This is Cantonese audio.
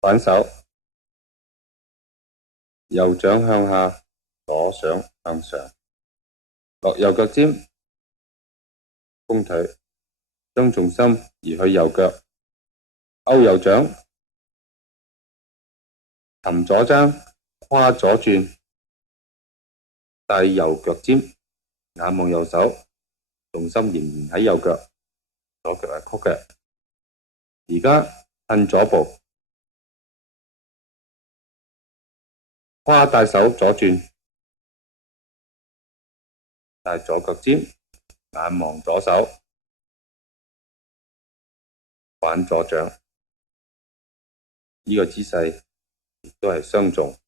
反手，右掌向下，左掌向上，落右腳尖，弓腿，將重心移去右腳，勾右掌，擒左踭，跨左轉，帶右腳尖，眼望右手，重心仍然喺右腳，左腳係曲嘅。而家褪左步，跨帶手左轉，帶左腳尖，眼望左手，反左掌。呢個姿勢亦都係雙重。